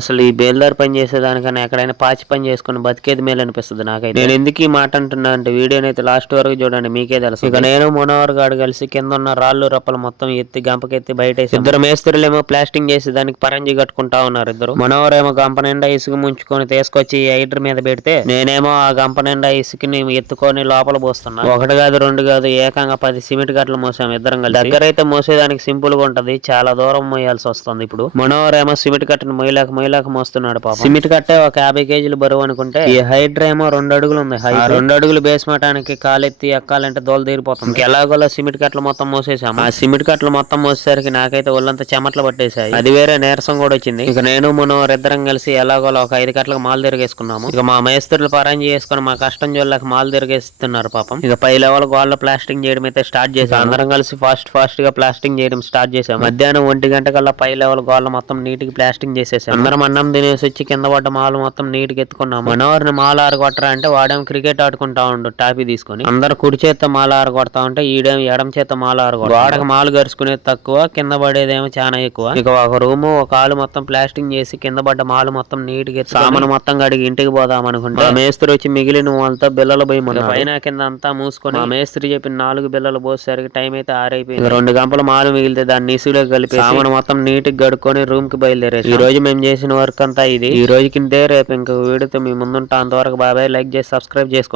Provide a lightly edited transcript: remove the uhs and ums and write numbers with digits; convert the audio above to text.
అసలు ఈ బేల్దార్ పని చేసేదానికన్నా ఎక్కడైనా పాచి పని చేసుకుని బతికేది మేలు అనిపిస్తుంది నాకైతే. నేను ఎందుకు ఈ మాట అంటున్నా అంటే వీడియోని అయితే లాస్ట్ వరకు చూడండి, మీకే తెలుసు. ఇక నేను మనోహర్ గాడు కలిసి కింద ఉన్న రాళ్ళు రప్పలు మొత్తం ఎత్తి గంపకెత్తి బయట ఇద్దరు మేస్త్రులేమో ప్లాస్టింగ్ చేసి దానికి పరంజి కట్టుకుంటా ఉన్నారు ఇద్దరు. మనోహర్ ఏమో గంప నిండా ఇసుక ముంచుకొని తీసుకొచ్చి ఐటర్ మీద పెడితే నేనేమో ఆ గంప నిండా ఇసుకని ఎత్తుకొని లోపల పోస్తున్నా. ఒకటి కాదు రెండు కాదు ఏకంగా 10 సిమెంట్ గట్లు మోసాం ఇద్దరం కలిసి. దగ్గర అయితే మోసేదానికి సింపుల్ గా ఉంటది, చాలా దూరం మోయాల్సి వస్తుంది. ఇప్పుడు మనోహర్ ఏమో సిమెంట్ కట్టను మొయ్యలేక మోస్తున్నాడు పాపం. సిమెంట్ కట్టే ఒక 50 కేజీలు బరువు అనుకుంటే ఈ హైడ్రా ఏమో 2 అడుగులు ఉంది. ఆ 2 అడుగులు బేస్ మటానికి కాలెత్తి ఎక్కాలంటే దోల తీరిపోతుంది. ఎలాగోలా సిమెంట్ కట్టలు మొత్తం మోసేసాము. ఆ సిమెంట్ కట్టలు మొత్తం మోసేసరికి నాకైతే ఒళ్ళంతా చెమట్లు పట్టేశాయి. అది వేరే నీరసం కూడా వచ్చింది. ఇక నేను మనోహర్ ఇద్దరం కలిసి ఎలాగోలా ఒక 5 కట్టలకు మాలు తిరిగేసుకున్నాము. ఇక మా మేస్త్రులు పరంజి చేసుకుని మా కష్టం జోళ్ళకి మాలు తిరిగేస్తున్నారు పాపం. ఇక పై లెవెల్ గోళ్ళ ప్లాస్టింగ్ చేయడం అయితే స్టార్ట్ చేసాం. అందరం కలిసి ఫాస్ట్ గా ప్లాస్టింగ్ చేయడం స్టార్ట్ చేసాం. మధ్యాహ్నం 1 గంట కల్లా పై లెవెల్ గోళ్ళ మొత్తం నీటికి ప్లాస్టింగ్ చేసేసాం. అందరం అన్నం తినేసి వచ్చి కింద పడ్డ మాలు మొత్తం నీటికి ఎత్తుకున్నాం. మనోహర్ని మాల ఆరగొట్టరా అంటే వాడేం క్రికెట్ ఆడుకుంటా ఉండు టాపీ తీసుకుని. అందరు కుడి చేత మాల ఆరగొడతా ఉంటే ఈడేం ఎడం చేత మాల ఆరగొడతా. వాడకు మాలు గరుచుకునేది తక్కువ, కింద పడేదేమో చాలా ఎక్కువ. ఇక ఒక రూము ఒక హాలు మొత్తం ప్లాస్టింగ్ చేసి కింద పడ్డ మాలు మొత్తం నీటికి సామాను మొత్తం కడిగి ఇంటికి పోదాం అనుకుంటే మేస్త్రి వచ్చి మిగిలిన వాళ్ళతో బిల్లలు పోయి పైన కింద అంతా మూసుకొని మేస్త్రి చెప్పిన 4 బిల్లలు పోసేసరికి టైం అయితే 6 అయిపోయింది. 2 గంపలు మాలు మిగిలితే దాన్ని ఇసులో కలిపి సామాను మొత్తం నీటికి గడుక్కొని రూమ్ కి బయలుదేరేసి ఈ రోజు మేము చేసిన వర్క్ అంతా ఇది. ఈ రోజుకి రేపు ఇంకొక వీడియోతో మీ ముందుంటా. అంతవరకు బాబాయ్. లైక్ చేసి సబ్స్క్రైబ్ చేసుకోండి.